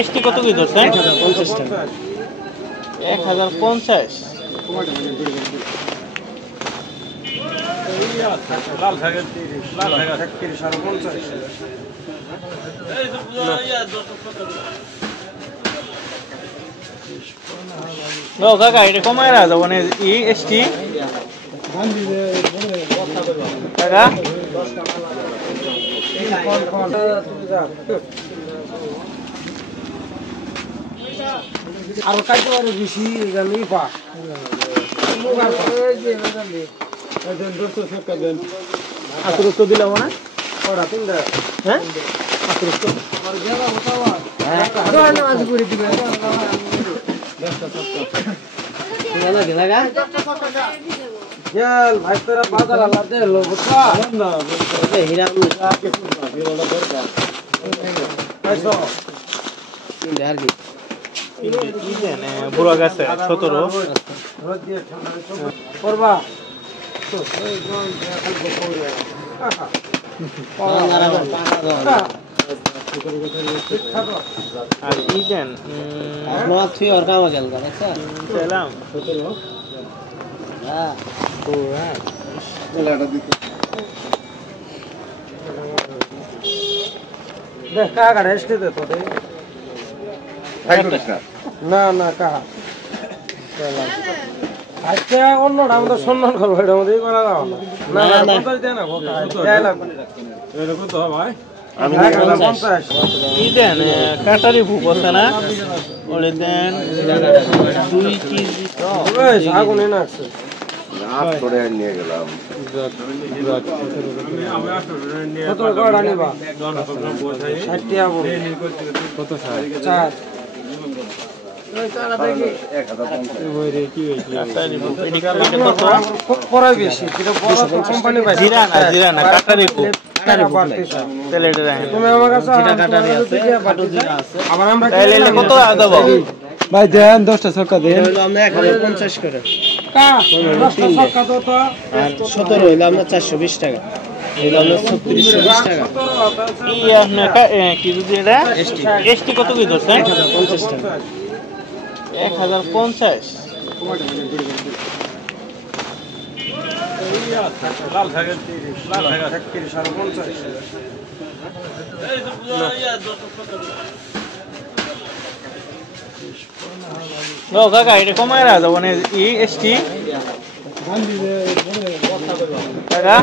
ST কত কি ধরছেন? 1050 কাকা এটা কমায় রাখা যাবো এসটি কাকা আর কাটতে পারে বেশি জানি পা আতরস্ত দিলাম না ওরা তিনটা হ্যাঁ আতরস্ত আর জায়গা হতাও নামাজ করে দিবে গেল ভাই তোরা বাজার আল্লাহ দে লো বুঝছা না হীরা বুড়া গাছে 17 করবা আর ই দেন और काम गल अच्छा চাইলাম हां দেখ কাকা রেস্ট দে তো দে না না কাকা আজকে অন্যটা আমাদের সম্মান করবো এটা আমাদের করা দাও না না না দেয় না এরকম তো ভাই আমি ই দেন কাটারি ভুপ আছে না ওলে দেন 2 কেজি তো আগুনে না আছে করে নিয়ে গেলাম কত গড় আনিবা 60 টাকা কত স্যার 4 পড়াই বেশি কোম্পানি জিরা না কাটারি ভুপ তেলে তুমি আমার কাছে আবার আমরা কত দেবো ভাই দেন 10টা ছক্কা দেন আমরা 1050 করে কা 10টা ছক্কা দাও তো আর 17 হইলো আমরা 420 টাকা হইলো আমরা 3620 টাকা ই আপনার কি যদি এটা এসটি কত কি ধরছেন? 1050 টাকা 1050 লাল থাকে 30 লাল থাকে 30 আর 50 কাকা এটা কমায় রাখা যাবো এসটি কাকা